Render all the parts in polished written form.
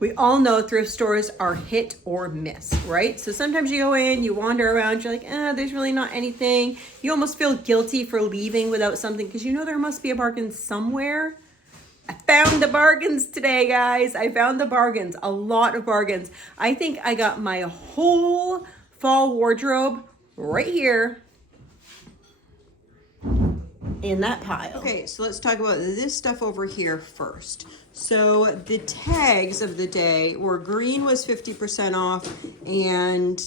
We all know thrift stores are hit or miss, right? So sometimes you go in, you wander around, you're like, there's really not anything. You almost feel guilty for leaving without something because you know there must be a bargain somewhere. I found the bargains today, guys. I found the bargains, a lot of bargains. I think I got my whole fall wardrobe right here in that pile. Okay, so let's talk about this stuff over here first. So the tags of the day were green was 50% off and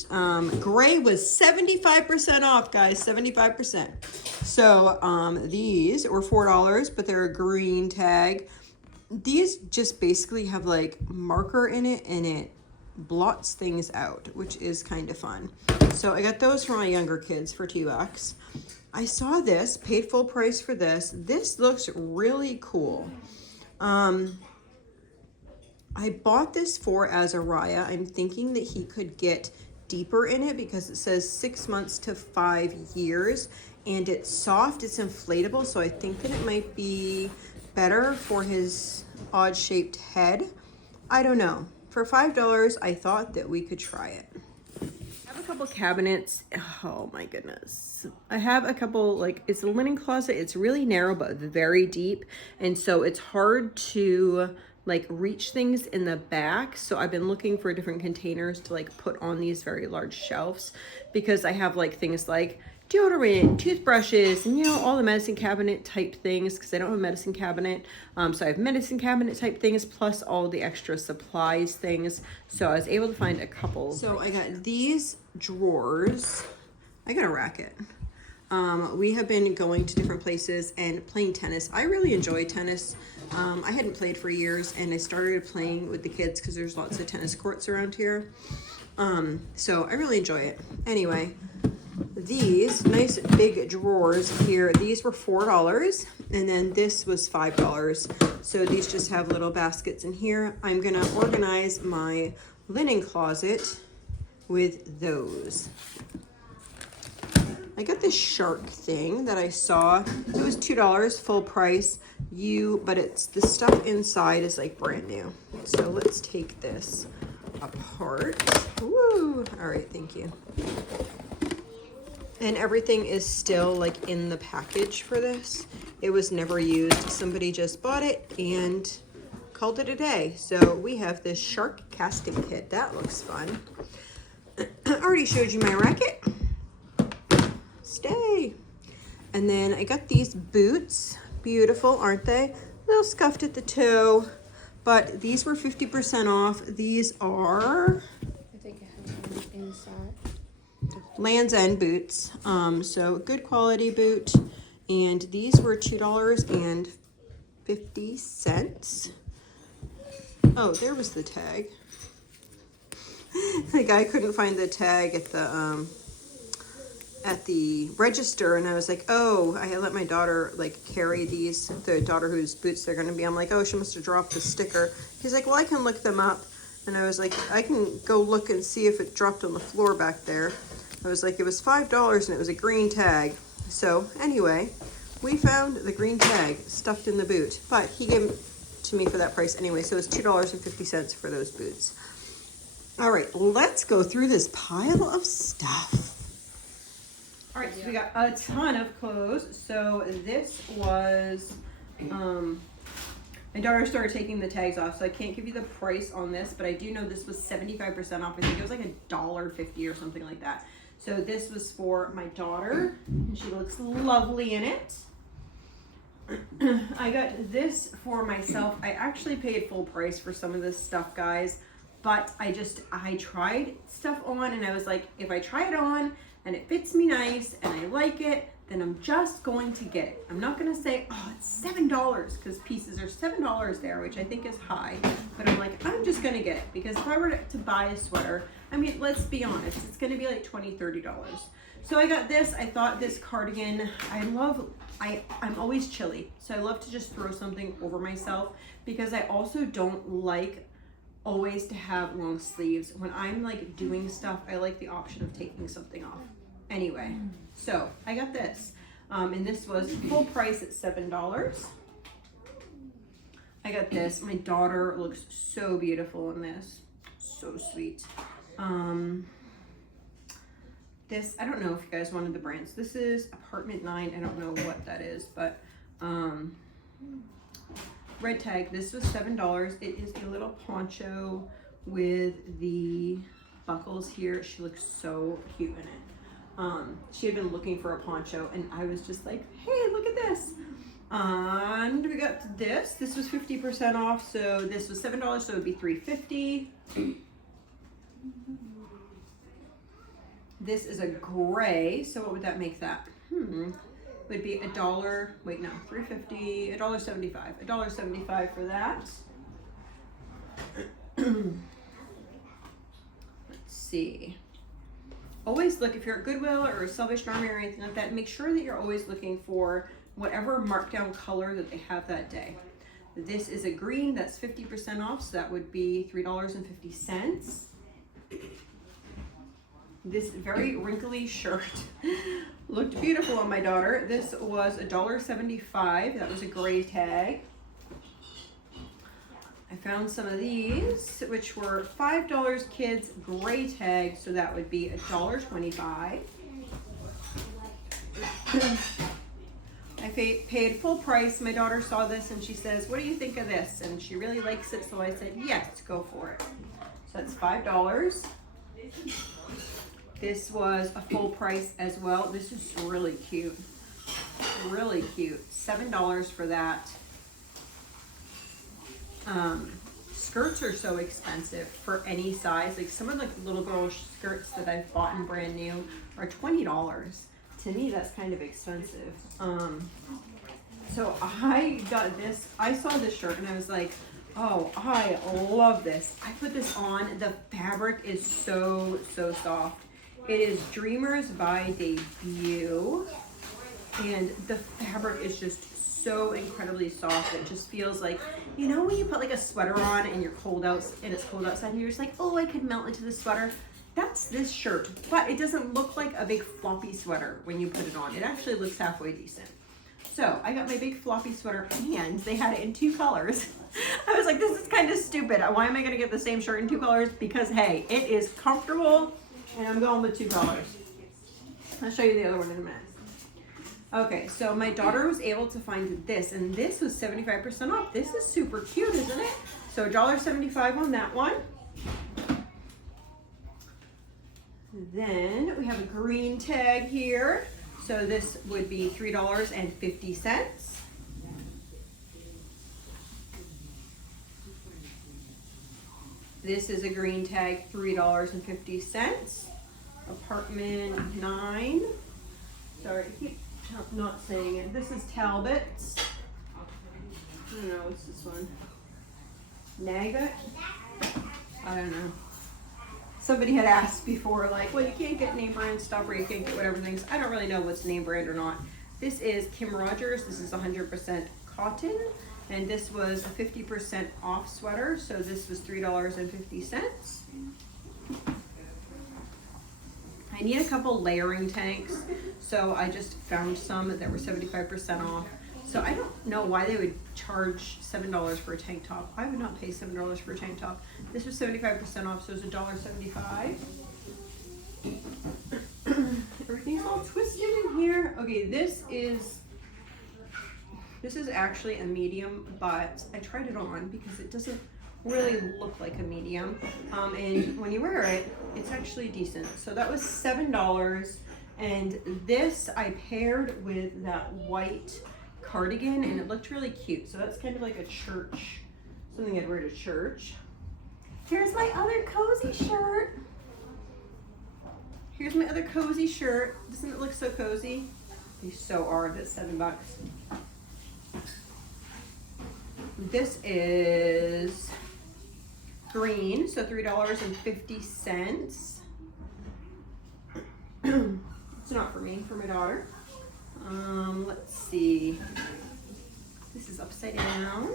gray was 75% off, guys, 75%. So these were $4, but they're a green tag. These just basically have like marker in it and it blots things out, which is kind of fun. So I got those for my younger kids for $2. I saw this, paid full price for this. This looks really cool. I bought this for Azariah. I'm thinking that he could get deeper in it because it says 6 months to 5 years and it's soft, it's inflatable. So I think that it might be better for his odd shaped head. I don't know. For $5, I thought that we could try it. I have a couple cabinets. Oh my goodness. I have a couple, like, it's a linen closet. It's really narrow, but very deep. And so it's hard to like reach things in the back. So I've been looking for different containers to like put on these very large shelves because I have like things like deodorant, toothbrushes, and you know, all the medicine cabinet type things because I don't have a medicine cabinet. So I have medicine cabinet type things plus all the extra supplies things. So I was able to find a couple. So I got these drawers. I got a racket. We have been going to different places and playing tennis. I really enjoy tennis. I hadn't played for years and I started playing with the kids because there's lots of tennis courts around here. So I really enjoy it. Anyway, these nice big drawers here, these were $4 and then this was $5. So these just have little baskets in here. I'm gonna organize my linen closet with those. I got this shark thing that I saw. It was $2 full price. But it's the stuff inside is like brand new. So let's take this apart. Woo! All right, thank you. And everything is still like in the package for this. It was never used. Somebody just bought it and called it a day. So we have this shark casting kit. That looks fun. I already showed you my racket. Stay. And then I got these boots. Beautiful, aren't they? A little scuffed at the toe, but these were 50% off. These are, I think it has one inside. Land's End boots. So good quality boot. And these were $2.50. Oh, there was the tag. The guy couldn't find the tag at the register, and I was like, oh, I had let my daughter like carry these, the daughter whose boots they're gonna be. I'm like, oh, she must have dropped the sticker. He's like, well, I can look them up. And I was like, I can go look and see if it dropped on the floor back there. I was like, it was $5 and it was a green tag. So anyway, we found the green tag stuffed in the boot, but he gave it to me for that price anyway. So it's $2.50 for those boots. All right, let's go through this pile of stuff. All right, so we got a ton of clothes. So this was, my daughter started taking the tags off, so I can't give you the price on this, but I do know this was 75% off. I think it was like $1.50 or something like that. So this was for my daughter, and she looks lovely in it. I got this for myself. I actually paid full price for some of this stuff, guys, but I tried stuff on, and I was like, if I try it on, and it fits me nice and I like it, then I'm just going to get it. I'm not gonna say, oh, it's $7, because pieces are $7 there, which I think is high. But I'm like, I'm just gonna get it, because if I were to buy a sweater, I mean, let's be honest, it's gonna be like $20, $30. So I got this. I thought this cardigan, I'm always chilly, so I love to just throw something over myself, because I also don't like always to have long sleeves. When I'm like doing stuff, I like the option of taking something off. Anyway, so I got this, and this was full price at $7. I got this. My daughter looks so beautiful in this. So sweet. This, I don't know if you guys wanted the brands. This is Apartment 9. I don't know what that is, but red tag. This was $7. It is a little poncho with the buckles here. She looks so cute in it. She had been looking for a poncho and I was just like, hey, look at this. And we got this. This was 50% off, so this was $7, so it would be $3.50. This is a gray, so what would that make that? Would be $1. Wait, no, $3.50, $1.75. $1.75 for that. Let's see. Always look, if you're at Goodwill or Salvation Army or anything like that, make sure that you're always looking for whatever markdown color that they have that day. This is a green, that's 50% off, so that would be $3.50. This very wrinkly shirt looked beautiful on my daughter. This was $1.75. That was a gray tag. I found some of these, which were $5 kids gray tag, so that would be $1.25. I paid full price. My daughter saw this and she says, what do you think of this? And she really likes it, so I said, yes, go for it. So that's $5. This was a full price as well. This is really cute. Really cute. $7 for that. Skirts are so expensive for any size. Like some of the little girl skirts that I've bought in brand new are $20. To me, that's kind of expensive. So I got this. I saw this shirt and I was like, oh, I love this. I put this on. The fabric is so, so soft. It is Dreamers by Debut, and the fabric is just so incredibly soft. It just feels like, you know, when you put like a sweater on and you're cold out and it's cold outside and you're just like, oh, I could melt into the sweater. That's this shirt, but it doesn't look like a big floppy sweater when you put it on. It actually looks halfway decent. So I got my big floppy sweater and they had it in 2 colors. I was like, this is kind of stupid. Why am I gonna get the same shirt in 2 colors? Because hey, it is comfortable. And I'm going with 2 colors. I'll show you the other one in a minute. Okay, so my daughter was able to find this, and this was 75% off. This is super cute, isn't it? So $1.75 on that one. Then we have a green tag here. So this would be $3.50. This is a green tag, $3.50. Apartment 9. Sorry, I keep not saying it. This is Talbot's. I don't know, what's this one? Nugget? I don't know. Somebody had asked before, like, well, you can't get name brand stuff or you can't get whatever things. I don't really know what's name brand or not. This is Kim Rogers. This is 100% cotton. And this was a 50% off sweater, so this was $3.50. I need a couple layering tanks, so I just found some that were 75% off. So I don't know why they would charge $7 for a tank top. I would not pay $7 for a tank top. This was 75% off, so it was $1.75. Everything's all twisted in here. Okay, this is actually a medium, but I tried it on because it doesn't really look like a medium. And when you wear it, it's actually decent. So that was $7. And this I paired with that white cardigan and it looked really cute. So that's kind of like a church, something I'd wear to church. Here's my other cozy shirt. Here's my other cozy shirt. Doesn't it look so cozy? They so are. That's $7. This is green, so $3.50. It's not for me, for my daughter. Let's see. This is upside down.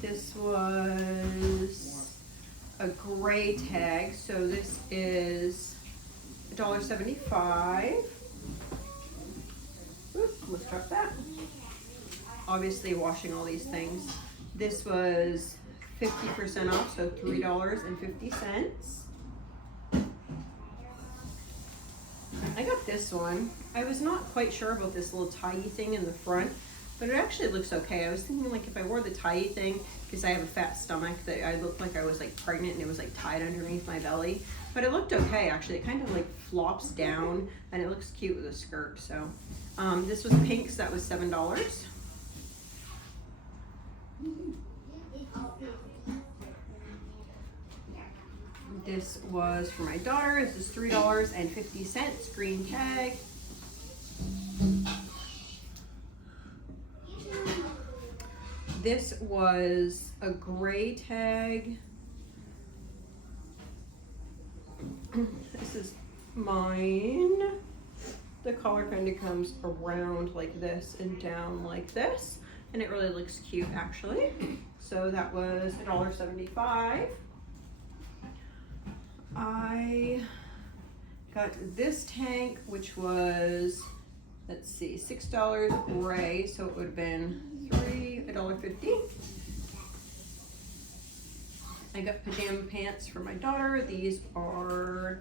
This was a gray tag, so this is $1.75. Oops, let's drop that. obviously washing all these things. This was 50% off, so $3.50. I got this one. I was not quite sure about this little tie thing in the front, but it actually looks okay. I was thinking like if I wore the tie thing, because I have a fat stomach, that I looked like I was like pregnant and it was like tied underneath my belly. But it looked okay actually. It kind of like flops down and it looks cute with a skirt. So this was pink, so that was $7. This was for my daughter. This is $3.50, green tag. This was a gray tag. This is mine. The collar kind of comes around like this and down like this, and it really looks cute actually. So that was $1.75. I got this tank, which was, let's see, $6 gray, so it would have been $1.50. I got pajama pants for my daughter. These are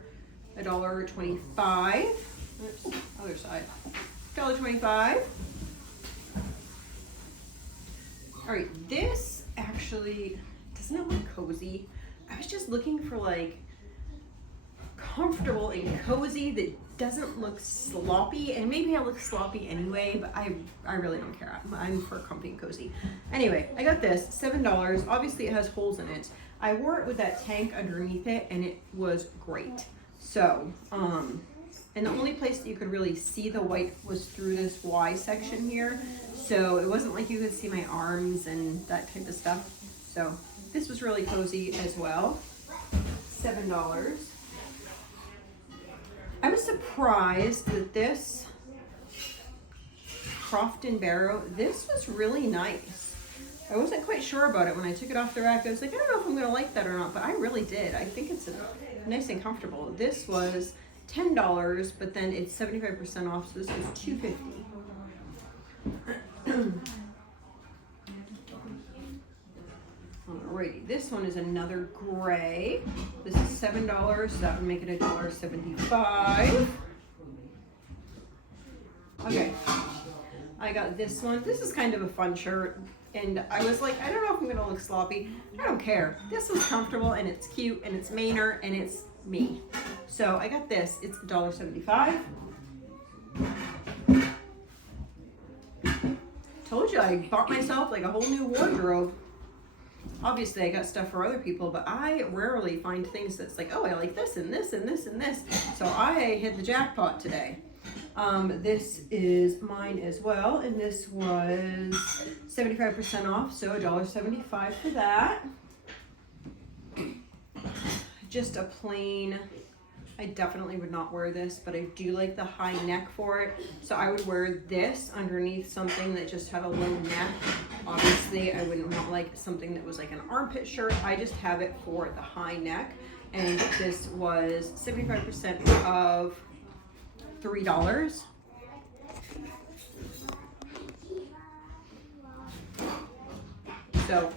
$1.25. Oops, other side. $1.25. All right, this actually, doesn't it look cozy? I was just looking for like comfortable and cozy that doesn't look sloppy, and maybe I look sloppy anyway, but I really don't care. I'm for comfy and cozy. Anyway, I got this, $7. Obviously it has holes in it. I wore it with that tank underneath it and it was great. So, and the only place that you could really see the white was through this Y section here. So it wasn't like you could see my arms and that type of stuff. So this was really cozy as well. $7. I was surprised that this Croft & Barrow, this was really nice. I wasn't quite sure about it when I took it off the rack. I was like, I don't know if I'm gonna like that or not, but I really did. I think it's nice and comfortable. This was $10, but then it's 75% off, so this was $2.50. Alrighty, this one is another gray. This is $7, so that would make it $1.75. Okay, I got this one. This is kind of a fun shirt, and I was like, I don't know if I'm gonna look sloppy. I don't care. This was comfortable, and it's cute, and it's Maynard, and it's me. So I got this. It's $1.75. Told you I bought myself like a whole new wardrobe. Obviously I got stuff for other people, but I rarely find things that's like, oh, I like this and this and this and this. So I hit the jackpot today. This is mine as well, and this was 75% off, so $1.75 for that. Just a plain, I definitely would not wear this, but I do like the high neck for it. So I would wear this underneath something that just had a low neck. Obviously, I wouldn't want like something that was like an armpit shirt. I just have it for the high neck. And this was 75% of $3. So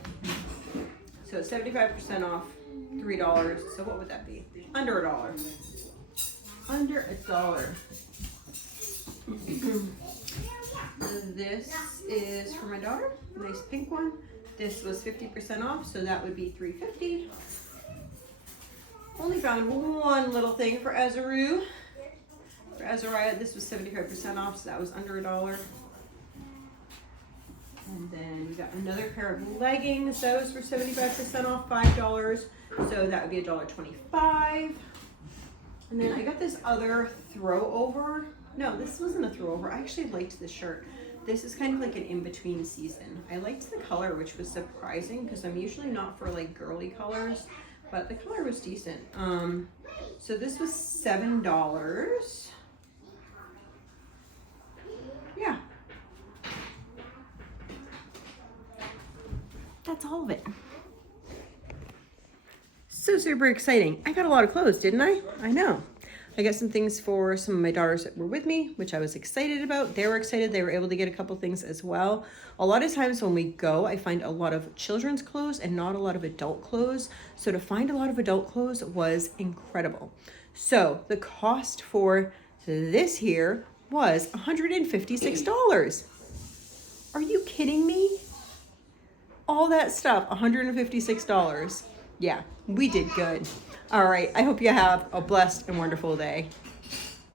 75% off $3. So what would that be? Under $1. Under $1. This is for my daughter, nice pink one. This was 50% off, so that would be $3.50. Only found one little thing for Azaru. For Azariah, this was 75% off, so that was under $1. And then we got another pair of leggings. Those were 75% off, $5. So that would be $1.25. And then I got this other throw over. No, this wasn't a throw over. I actually liked this shirt. This is kind of like an in-between season. I liked the color, which was surprising because I'm usually not for like girly colors, but the color was decent. So this was $7. Yeah. That's all of it. So super exciting. I got a lot of clothes, didn't I? I know. I got some things for some of my daughters that were with me, which I was excited about. They were excited. They were able to get a couple things as well. A lot of times when we go, I find a lot of children's clothes and not a lot of adult clothes. So to find a lot of adult clothes was incredible. So the cost for this here was $156. Are you kidding me? All that stuff, $156. Yeah, we did good. All right, I hope you have a blessed and wonderful day.